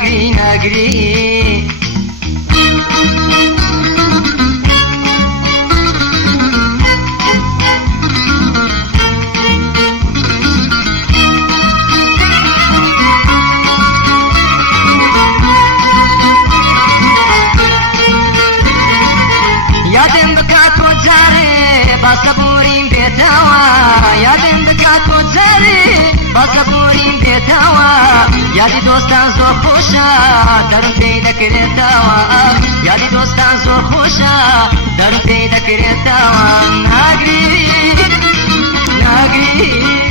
ناقري ناقري يادم بكات وجاري بصبورين بيتاوا يادم بكات وجاري بصبورين بيتاوا يادي دوستان زور خوشا درم پیدا کرتاوا يادي دوستان زور خوشا درم پیدا کرتاوا ناقري ناقري